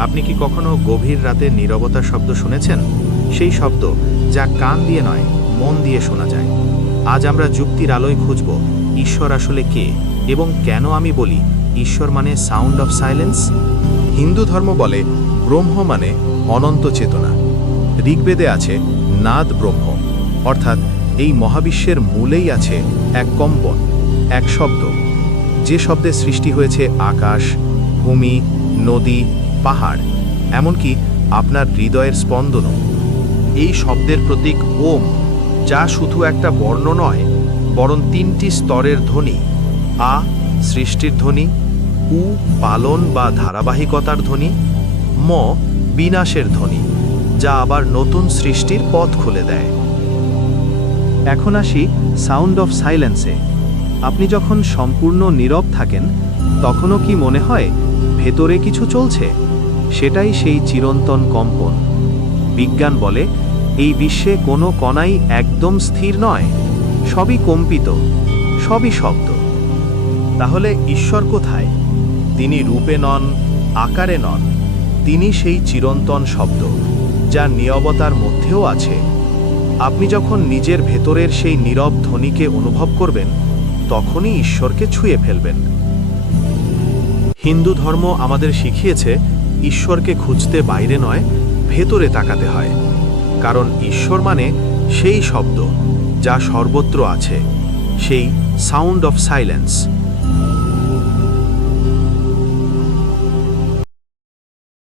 আপনি কি কখনো গভীর রাতে নীরবতা শব্দ শুনেছেন? সেই শব্দ যা কান দিয়ে নয়, মন দিয়ে শোনা যায়। আজ আমরা যুক্তির আলোয় খুঁজব, ঈশ্বর আসলে কে এবং কেন আমি বলি ঈশ্বর মানে সাউন্ড অফ সাইলেন্স? হিন্দু ধর্ম বলে ব্রহ্ম মানে অনন্ত চেতনা। ঋগ্বেদে আছে নাদ ব্রহ্ম। অর্থাৎ এই মহাবিশ্বের মূলেই আছে এক কম্পন, এক শব্দ। যে শব্দে সৃষ্টি হয়েছে আকাশ, ভূমি, নদী পাহাড়, এমনকি আপনার হৃদয়ের স্পন্দনও। এই শব্দের প্রতীক ওম, যা শুধু একটা বর্ণ নয়, বরং তিনটি স্তরের ধ্বনি, আ, সৃষ্টির ধ্বনি, উ, পালন বা ধারাবাহিকতার ধ্বনি, ম, বিনাশের ধ্বনি, যা আবার নতুন সৃষ্টির পথ খুলে দেয়। এখন আসি সাউন্ড অফ সাইলেন্সে। আপনি যখন সম্পূর্ণ নীরব থাকেন, তখনও কি মনে হয় ভেতরে কিছু চলছে? সেটাই সেই চিরন্তন কম্পন। বিজ্ঞান বলে, এই বিশ্বে কোনো কণাই একদম স্থির নয়, সবই কম্পিত, সবই শব্দ। তাহলে ঈশ্বর কোথায়? তিনি রূপে নন, আকারে নন, তিনি সেই চিরন্তন শব্দ, যা নিয়বতার মধ্যেও আছে। আপনি যখন নিজের ভেতরের সেই নীরব ধ্বনিকে অনুভব করবেন, তখনই ঈশ্বরকে ছুঁয়ে ফেলবেন। হিন্দু ধর্ম আমাদের শিখিয়েছে, ঈশ্বরকে খুঁজতে বাইরে নয়, ভেতরে তাকাতে হয়। কারণ ঈশ্বর মানে সেই শব্দ, যা সর্বত্র আছে, সেই সাউন্ড অফ সাইলেন্স।